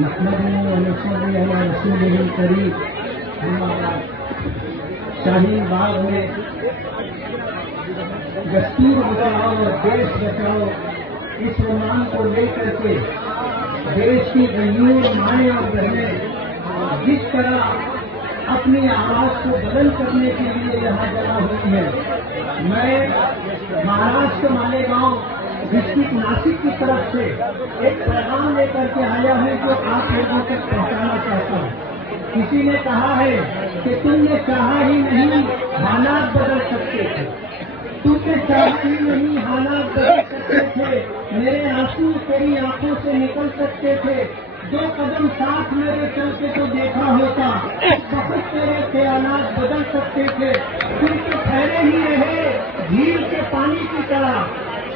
نحمده ونصلي على رسوله الكريم اما بعد شاہین باغ میں دستور بچاؤ اور دیش بچاؤ اس عنوان کو لے کر کے دیش کی غیور مائیں اور بہنیں جس طرح اپنی آواز کو بدل کرنے کے لیے یہاں جمع ہوئی ہے، میں مہاراشٹر مالیگاؤں ڈسٹرکٹ ناسک کی طرف سے ایک پیغام لے کر کے آیا ہے جو آپ لوگوں تک پہنچانا چاہتا ہوں۔ کسی نے کہا ہے کہ تم نے چاہا ہی نہیں حالات بدل سکتے تھے، تم نے چاہا ہی نہیں حالات بدل سکتے تھے، میرے آنسو تیری آنکھوں سے نکل سکتے تھے، دو قدم ساتھ میرے چل کے تو دیکھا ہوتا، بہت تیرے خیالات بدل سکتے تھے، تم تو ٹھہرے ہی رہے جھیل کے پانی کی طرح،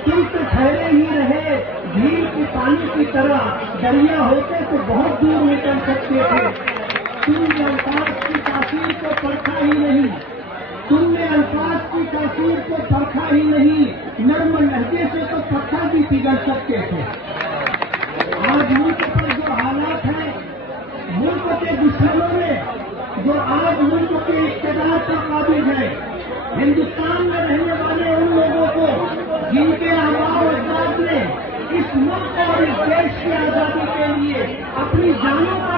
تم تو ٹھہرے ہی رہے جھیل کے پانی کی طرح، دریا ہوتے تو بہت دور نکل سکتے تھے، تم نے الفاظ کی تاثیر کو پرکھا ہی نہیں، تم نے الفاظ کی تاثیر کو پرکھا ہی نہیں، نرم لہجے سے تو پتھر بھی پگھل سکتے تھے۔ آج ملک پر جو حالات ہیں، ملک کے دشمنوں نے جو آج ملک کے اقتدار پر قابض ہے، ہندوستان میں رہنے والے ان لوگوں کو جن کے آباء و اجداد نے اس ملک اور اس دیش کی آزادی کے لیے اپنی جانوں کا